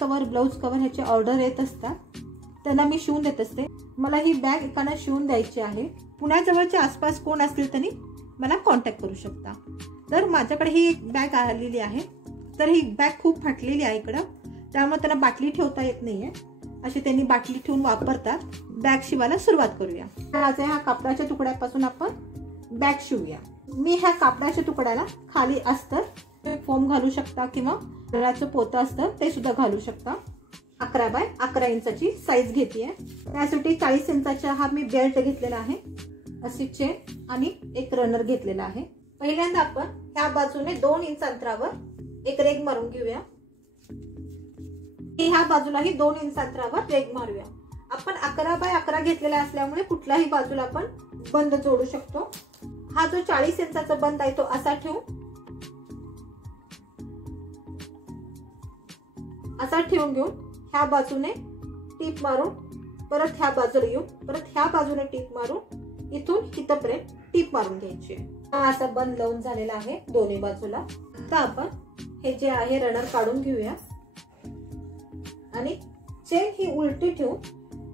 Cover, blouse cover ह्याचे order येत असतात, त्यांना मी शिवून देत असते. मला ही बॅग एकाला शिवून द्यायची आहे. पुण्याजवळच्या आसपास कोण असतील त्यांनी मला कॉन्टॅक्ट करू शकता. तर माझ्याकडे ही एक बॅग आलेली आहे. तर ही बॅग खूप फाटलेली आहे इकडं, त्यामुळे त्यांना बाटली ठेवता येत नाहीये. अशी त्यांनी बाटली ठेवून वापरतात. बॅग शिवायला सुरुवात करूया. तर आज ह्या कापडाच्या तुकड्यापासून आपण बॅग शिवूया. मी ह्या कापडाच्या तुकड्याला खाली अस्तर फोम घालू शकता किंवा रळाचं पोतं असतं ते सुद्धा घालू शकता. 11 बाय 11 इंचाची साईज घेतलीये. त्यासाठी 40 इंचाचा हा मी बेल्ट घेतलेला आहे. अशी चेन आणि एक रनर घेतलेला आहे. पहिल्यांदा आपण ह्या बाजूने 2 इंच अंतरावर एक रेघ मारून घेऊया. ह्या बाजूलाही 2 इंच अंतरावर रेघ मारूया. आपण 11 बाय 11 घेतलेला असल्यामुळे कुठल्याही बाजूला आपण बंद जोडू शकतो. हा जो 40 इंचाचा बंद आहे तो असा ठेवू, असा ठेवून घेऊन ह्या बाजूने टीप मारून परत ह्या बाजूला येऊन परत ह्या बाजूने टीप मारून इथून इथपर्यंत टीप मारून घ्यायची. हा असा बंद लावून झालेला आहे दोन्ही बाजूला. आता आपण हे जे आहे रनर काढून घेऊया आणि चेन ही उलटी ठेवून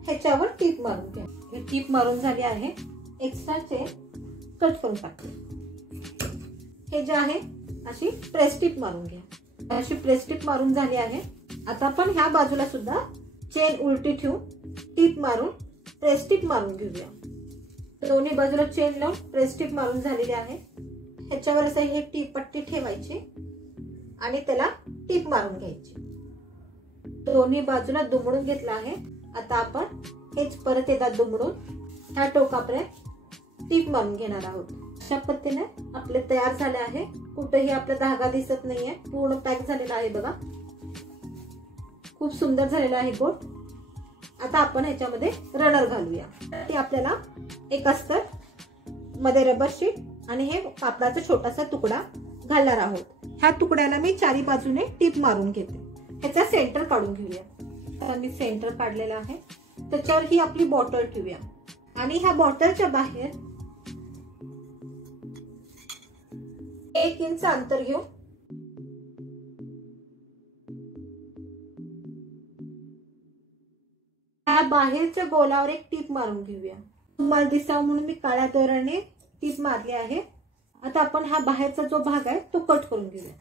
ह्याच्यावर टीप मारून घ्या. ही टीप मारून झाली आहे. एक्स्ट्रा चेन कट करून टाकते. हे जे आहे अशी प्रेस टीप मारून घ्या. अशी प्रेस टीप मारून झाली आहे. आता आपण ह्या बाजूला सुद्धा चेन उलटी ठेवून टीप मारून प्रेस टीप मारून घेऊया. दोन्ही बाजूला चेन लावून प्रेस टीप मारून झालेली आहे. ह्याच्यावर असं हे टीप पट्टी ठेवायची आणि त्याला टीप मारून घ्यायची. दोन्ही बाजूला दुमडून घेतला आहे. आता आपण हेच परत एकदा दुमडून ह्या टोकापर्यंत टीप मारून घेणार आहोत. अशा पद्धतीने आपले तयार झाले आहे. कुठेही आपला धागा दिसत नाहीये, पूर्ण पॅक झालेला आहे बघा. खूप सुंदर झालेला आहे गोट. आता आपण ह्याच्यामध्ये रनर घालूया. ते आपल्याला एक अस्तर, मध्ये रबर शीट आणि हे कापडाचा छोटासा तुकडा घालणार आहोत. ह्या तुकड्याला मी चारी बाजूने टीप मारून घेते. ह्याचा सेंटर काढून घेऊया. आता मी सेंटर काढलेला आहे. त्याच्यावर ही आपली बॉटल ठेवूया आणि ह्या बॉटलच्या बाहेर 1 इंच अंतर घेऊ. ह्या बाहेरच्या गोलावर एक टीप मारून घेऊया. तुम्हाला दिसावं म्हणून मी काळ्या दोऱ्याने टीप मारली आहे. आता आपण हा बाहेरचा जो भाग आहे तो कट करून घेऊया.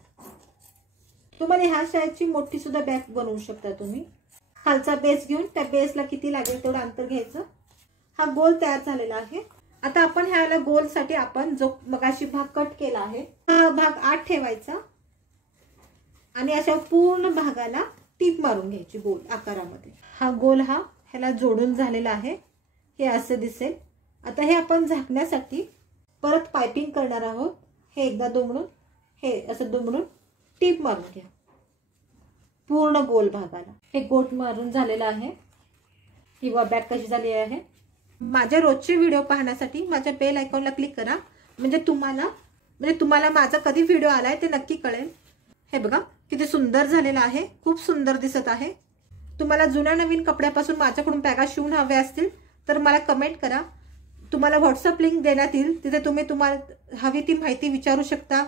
तुम्हाला ह्या साईजची मोठी सुद्धा बॅग बनवू शकता तुम्ही. खालचा बेस घेऊन त्या बेसला किती लागेल तेवढं अंतर घ्यायचं. हा गोल तयार झालेला आहे. आता आपण ह्याला गोल साठी आपण जो मगाशी भाग कट केला आहे हा भाग आत ठेवायचा आणि अशा पूर्ण भागाला टीप मारून घ्यायची गोल आकारामध्ये. हा गोल हा ह्याला जोडून झालेला आहे. हे असे दिसेल. आता हे आपण झाकण्यासाठी परत पाइपिंग करणार आहोत. हे एकदा दुमडून हे असं दुमडून टीप मारून घ्या पूर्ण गोल भागाला. हे गोट मारून झालेलं आहे. किंवा बॅग कशी झाली आहे. माझ्या रोजचे व्हिडिओ पाहण्यासाठी माझ्या बेल आयकॉनला क्लिक करा. म्हणजे तुम्हाला माझा कधी व्हिडिओ आलाय ते नक्की कळेल. हे बघा किती सुंदर झालेला आहे. खूप सुंदर दिसत आहे. तुम्हाला जुन्या नवीन कपड्यापासून माझ्याकडून बॅगा शिवून हव्या असतील तर मला कमेंट करा. तुम्हाला व्हॉट्सअप लिंक देण्यात येईल. तिथे तुम्हाला हवी ती माहिती विचारू शकता.